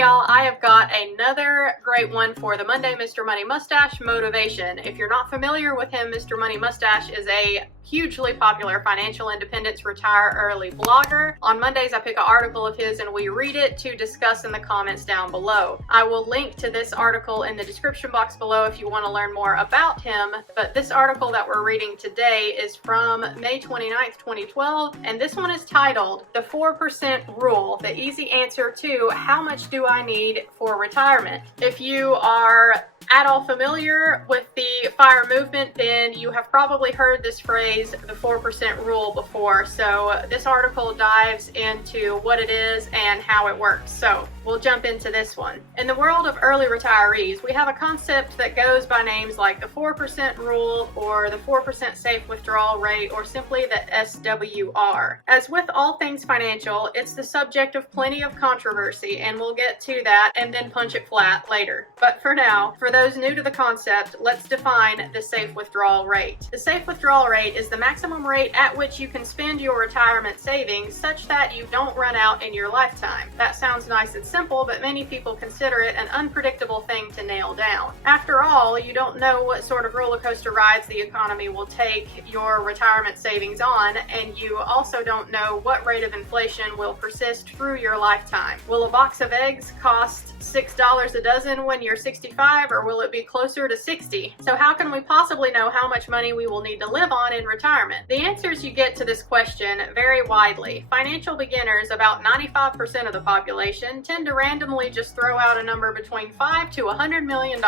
Hey y'all, I have got another great one for the Monday Mr. Money Mustache motivation. If you're not familiar with him, Mr. Money Mustache is a hugely popular financial independence retire early blogger. On Mondays I pick an article of his and we read it to discuss in the comments down below. I will link to this article in the description box below if you want to learn more about him, but this article that we're reading today is from May 29th, 2012, and this one is titled The 4% Rule, the easy answer to how much do I need for retirement. If you are at all familiar with the FIRE movement, then you have probably heard this phrase, the 4% rule, before. So this article dives into what it is and how it works. So we'll jump into this one. In the world of early retirees, we have a concept that goes by names like the 4% rule or the 4% safe withdrawal rate, or simply the SWR. As with all things financial, it's the subject of plenty of controversy, and we'll get to that and then punch it flat later. But for now, for those new to the concept, let's define the safe withdrawal rate. The safe withdrawal rate is the maximum rate at which you can spend your retirement savings such that you don't run out in your lifetime. That sounds nice and simple, but many people consider it an unpredictable thing to nail down. After all, you don't know what sort of roller coaster rides the economy will take your retirement savings on, and you also don't know what rate of inflation will persist through your lifetime. Will a box of eggs cost $6 a dozen when you're 65, or will it be closer to 60? So how can we possibly know how much money we will need to live on in retirement? The answers you get to this question vary widely. Financial beginners, about 95% of the population, tend to randomly just throw out a number between $5 to $100 million.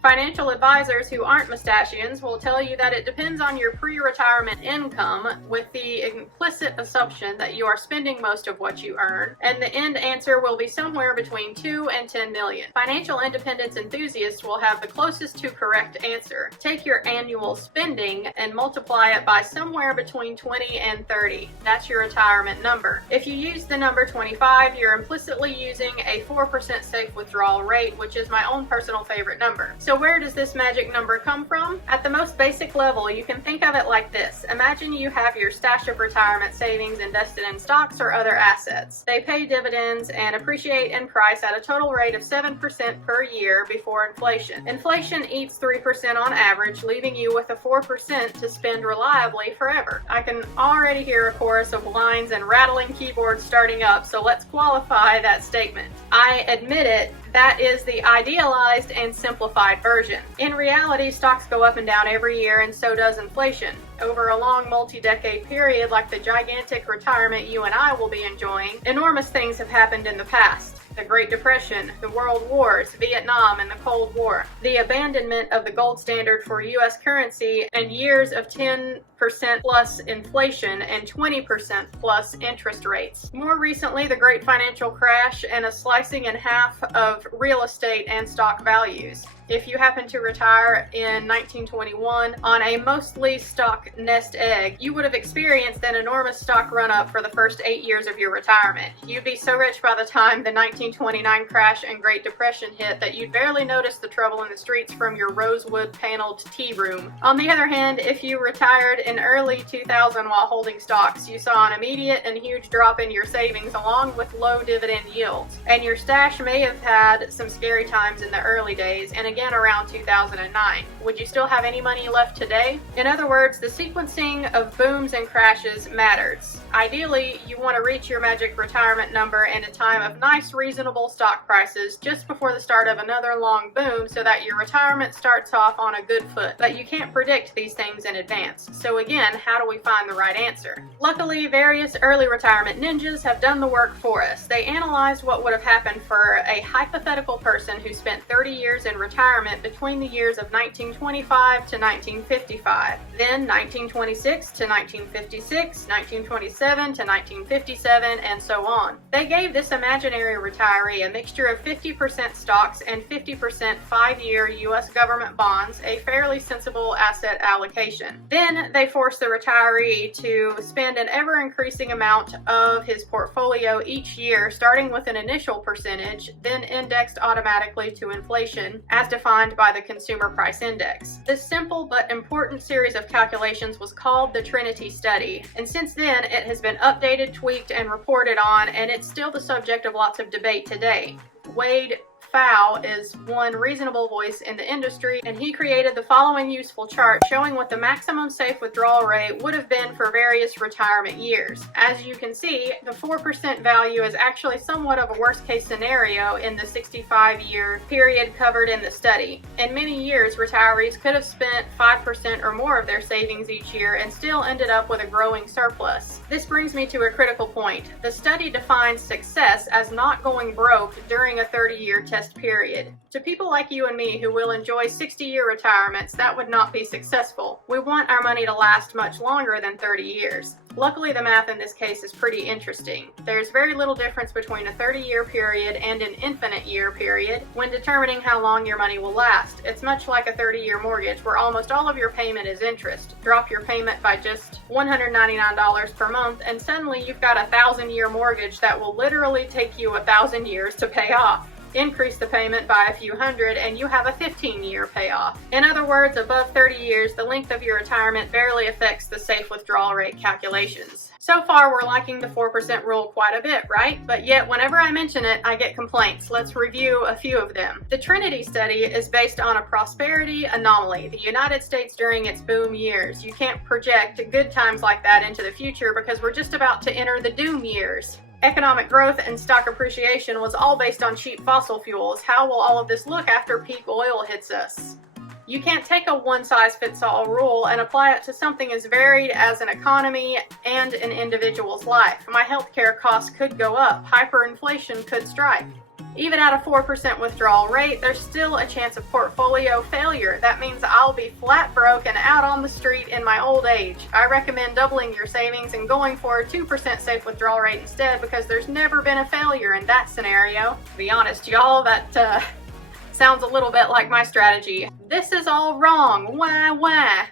Financial advisors who aren't mustachians will tell you that it depends on your pre-retirement income, with the implicit assumption that you are spending most of what you earn, and the end answer will be somewhere between 2 and 10 million. Financial independence enthusiasts will have the closest to correct answer. Take your annual spending and multiply it by somewhere between 20 and 30. That's your retirement number. If you use the number 25, you're implicitly using a 4% safe withdrawal rate, which is my own personal favorite number. So where does this magic number come from? At the most basic level, you can think of it like this. Imagine you have your stash of retirement savings invested in stocks or other assets. They pay dividends and appreciate in price at a total rate of 7% per year before inflation. Inflation eats 3% on average, leaving you with a 4% to spend reliably forever. I can already hear a chorus of lines and rattling keyboards starting up, so let's qualify that statement. I admit it, that is the idealized and simplified version. In reality, stocks go up and down every year, and so does inflation. Over a long multi-decade period like the gigantic retirement you and I will be enjoying, enormous things have happened in the past. The Great Depression, the World Wars, Vietnam, and the Cold War, the abandonment of the gold standard for U.S. currency, and years of 10% plus inflation and 20% plus interest rates. More recently, the Great Financial Crash and a slicing in half of real estate and stock values. If you happen to retire in 1921 on a mostly stock nest egg, you would have experienced an enormous stock run-up for the first 8 years of your retirement. You'd be so rich by the time the 1929 crash and Great Depression hit that you'd barely notice the trouble in the streets from your rosewood paneled tea room. On the other hand, if you retired in early 2000 while holding stocks, you saw an immediate and huge drop in your savings along with low dividend yields. And your stash may have had some scary times in the early days, and again around 2009. Would you still have any money left today? In other words, the sequencing of booms and crashes matters. Ideally, you want to reach your magic retirement number in a time of nice, reasonable stock prices just before the start of another long boom so that your retirement starts off on a good foot. But you can't predict these things in advance. So again, how do we find the right answer? Luckily, various early retirement ninjas have done the work for us. They analyzed what would have happened for a hypothetical person who spent 30 years in retirement between the years of 1925 to 1955, then 1926 to 1956, 1927 to 1957, and so on. They gave this imaginary retiree a mixture of 50% stocks and 50% 5-year U.S. government bonds, a fairly sensible asset allocation. Then they forced the retiree to spend an ever-increasing amount of his portfolio each year, starting with an initial percentage, then indexed automatically to inflation, as defined by the Consumer Price Index. This simple but important series of calculations was called the Trinity Study, and since then it has been updated, tweaked, and reported on, and it's still the subject of lots of debate today. Wade Pfau is one reasonable voice in the industry, and he created the following useful chart showing what the maximum safe withdrawal rate would have been for various retirement years. As you can see, the 4% value is actually somewhat of a worst-case scenario in the 65-year period covered in the study. In many years, retirees could have spent 5% or more of their savings each year and still ended up with a growing surplus. This brings me to a critical point. The study defines success as not going broke during a 30-year test period. To people like you and me who will enjoy 60-year retirements, that would not be successful. We want our money to last much longer than 30 years. Luckily, the math in this case is pretty interesting. There's very little difference between a 30-year period and an infinite year period when determining how long your money will last. It's much like a 30-year mortgage where almost all of your payment is interest. Drop your payment by just $199 per month and suddenly you've got a 1,000-year mortgage that will literally take you 1,000 years to pay off. Increase the payment by a few hundred and you have a 15-year payoff. In other words, above 30 years, the length of your retirement barely affects the safe withdrawal rate calculations. So far, we're liking the 4% rule quite a bit, right? But yet, whenever I mention it, I get complaints. Let's review a few of them. The Trinity Study is based on a prosperity anomaly, the United States during its boom years. You can't project good times like that into the future because we're just about to enter the doom years. Economic growth and stock appreciation was all based on cheap fossil fuels. How will all of this look after peak oil hits us? You can't take a one-size-fits-all rule and apply it to something as varied as an economy and an individual's life. My healthcare costs could go up. Hyperinflation could strike. Even at a 4% withdrawal rate, there's still a chance of portfolio failure. That means I'll be flat broke and out on the street in my old age. I recommend doubling your savings and going for a 2% safe withdrawal rate instead because there's never been a failure in that scenario. To be honest, y'all, that sounds a little bit like my strategy. This is all wrong. Why?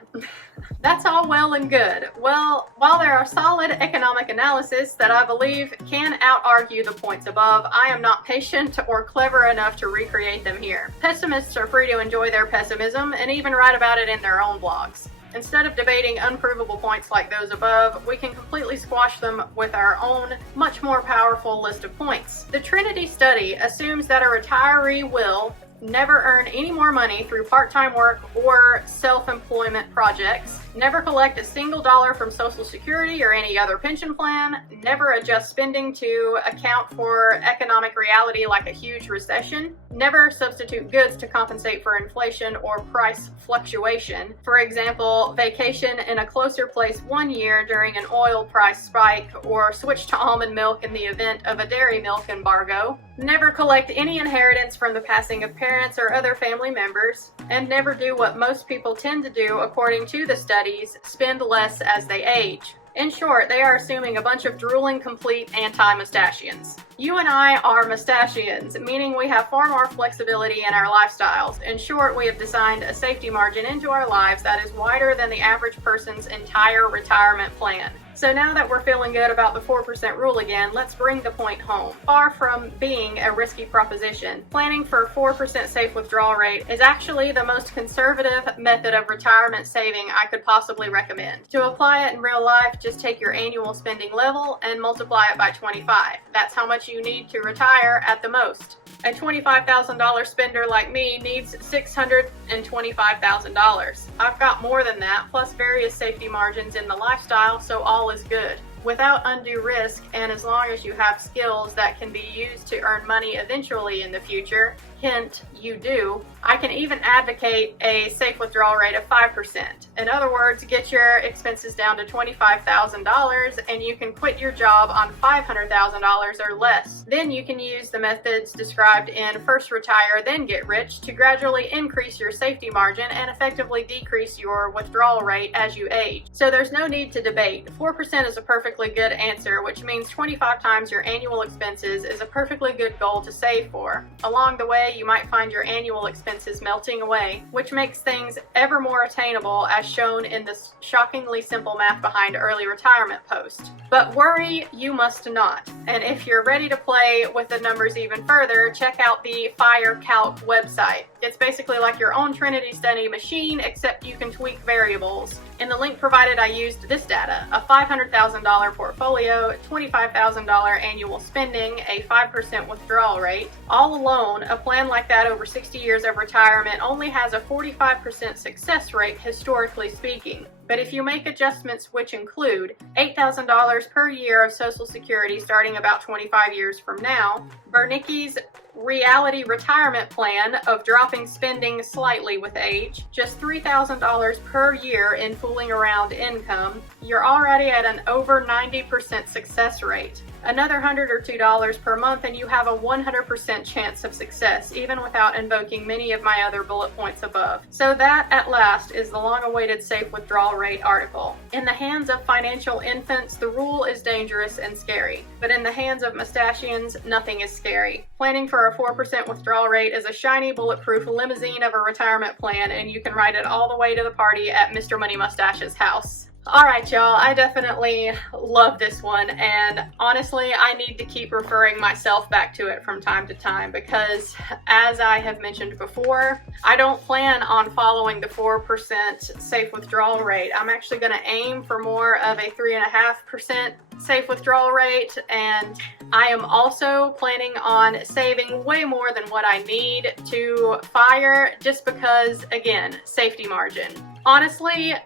That's all well and good. Well, while there are solid economic analysis that I believe can out-argue the points above, I am not patient or clever enough to recreate them here. Pessimists are free to enjoy their pessimism and even write about it in their own blogs. Instead of debating unprovable points like those above, we can completely squash them with our own, much more powerful list of points. The Trinity Study assumes that a retiree will never earn any more money through part-time work or self-employment projects, never collect a single dollar from Social Security or any other pension plan, never adjust spending to account for economic reality like a huge recession, never substitute goods to compensate for inflation or price fluctuation. For example, vacation in a closer place one year during an oil price spike or switch to almond milk in the event of a dairy milk embargo, never collect any inheritance from the passing of parents or other family members, and never do what most people tend to do according to the studies, spend less as they age. In short, they are assuming a bunch of drooling, complete anti-mustachians. You and I are mustachians, meaning we have far more flexibility in our lifestyles. In short, we have designed a safety margin into our lives that is wider than the average person's entire retirement plan. So now that we're feeling good about the 4% rule again, let's bring the point home. Far from being a risky proposition, planning for a 4% safe withdrawal rate is actually the most conservative method of retirement saving I could possibly recommend. To apply it in real life, just take your annual spending level and multiply it by 25. That's how much you need to retire at the most. A $25,000 spender like me needs $625,000. I've got more than that, plus various safety margins in the lifestyle, so all is good. Without undue risk, and as long as you have skills that can be used to earn money eventually in the future, hint, you do, I can even advocate a safe withdrawal rate of 5%. In other words, get your expenses down to $25,000 and you can quit your job on $500,000 or less. Then you can use the methods described in First Retire, Then Get Rich to gradually increase your safety margin and effectively decrease your withdrawal rate as you age. So there's no need to debate. 4% is a perfectly good answer, which means 25 times your annual expenses is a perfectly good goal to save for. Along the way, you might find your annual expenses melting away, which makes things ever more attainable as shown in this shockingly simple math behind early retirement post. But worry you must not. And if you're ready to play with the numbers even further, check out the Fire Calc website. It's basically like your own Trinity Study machine, except you can tweak variables. In the link provided, I used this data: a $500,000 portfolio, $25,000 annual spending, a 5% withdrawal rate. All alone, a plan like that over 60 years of retirement only has a 45% success rate, historically speaking. But if you make adjustments which include $8,000 per year of Social Security starting about 25 years from now, Bernicki's reality retirement plan of dropping spending slightly with age, just $3,000 per year in fooling around income, you're already at an over 90% success rate. Another $100 or $2 per month and you have a 100% chance of success, even without invoking many of my other bullet points above. So that, at last, is the long-awaited safe withdrawal rate article. In the hands of financial infants, the rule is dangerous and scary. But in the hands of mustachians, nothing is scary. Planning for a 4% withdrawal rate is a shiny, bulletproof limousine of a retirement plan, and you can ride it all the way to the party at Mr. Money Mustache's house. Alright y'all, I definitely love this one, and honestly I need to keep referring myself back to it from time to time because, as I have mentioned before, I don't plan on following the 4% safe withdrawal rate. I'm actually going to aim for more of a 3.5% safe withdrawal rate, and I am also planning on saving way more than what I need to FIRE just because, again, safety margin. Honestly,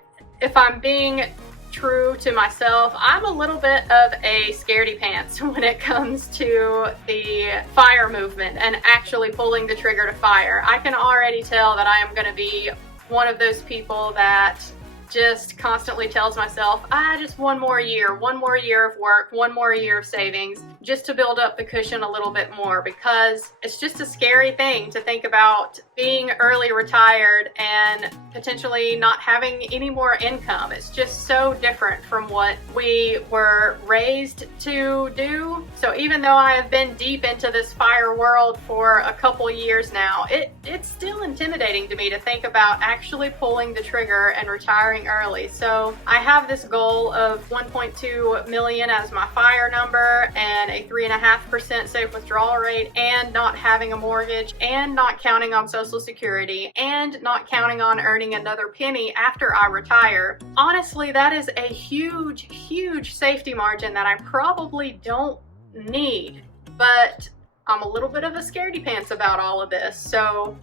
if I'm being true to myself, I'm a little bit of a scaredy pants when it comes to the FIRE movement and actually pulling the trigger to FIRE. I can already tell that I am going to be one of those people that just constantly tells myself, just one more year of work, one more year of savings, just to build up the cushion a little bit more, because it's just a scary thing to think about being early retired and potentially not having any more income. It's just so different from what we were raised to do. So even though I have been deep into this FIRE world for a couple years now, it's still intimidating to me to think about actually pulling the trigger and retiring early. So I have this goal of 1.2 million as my FIRE number, and a 3.5% safe withdrawal rate, and not having a mortgage, and not counting on Social Security, and not counting on earning another penny after I retire. Honestly, that is a huge, huge safety margin that I probably don't need, but I'm a little bit of a scaredy pants about all of this, so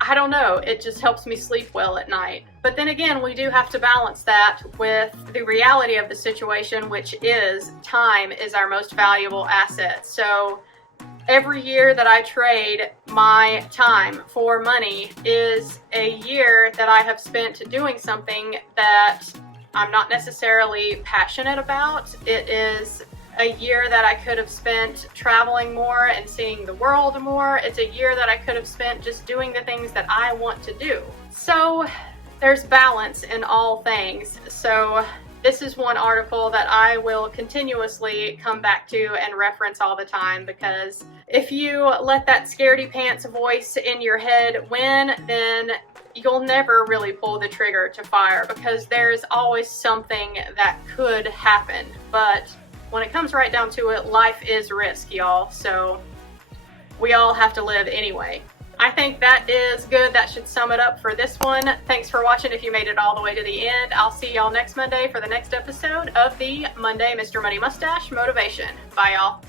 I don't know, it just helps me sleep well at night. But then again, we do have to balance that with the reality of the situation, which is time is our most valuable asset. So every year that I trade my time for money is a year that I have spent doing something that I'm not necessarily passionate about. It is a year that I could have spent traveling more and seeing the world more. It's a year that I could have spent just doing the things that I want to do. So there's balance in all things. So this is one article that I will continuously come back to and reference all the time, because if you let that scaredy pants voice in your head win, then you'll never really pull the trigger to FIRE, because there's always something that could happen. But when it comes right down to it, life is risk, y'all, so we all have to live anyway. I think that is good. That should sum it up for this one. Thanks for watching if you made it all the way to the end. I'll see y'all next Monday for the next episode of the Monday Mr. Money Mustache Motivation. Bye, y'all.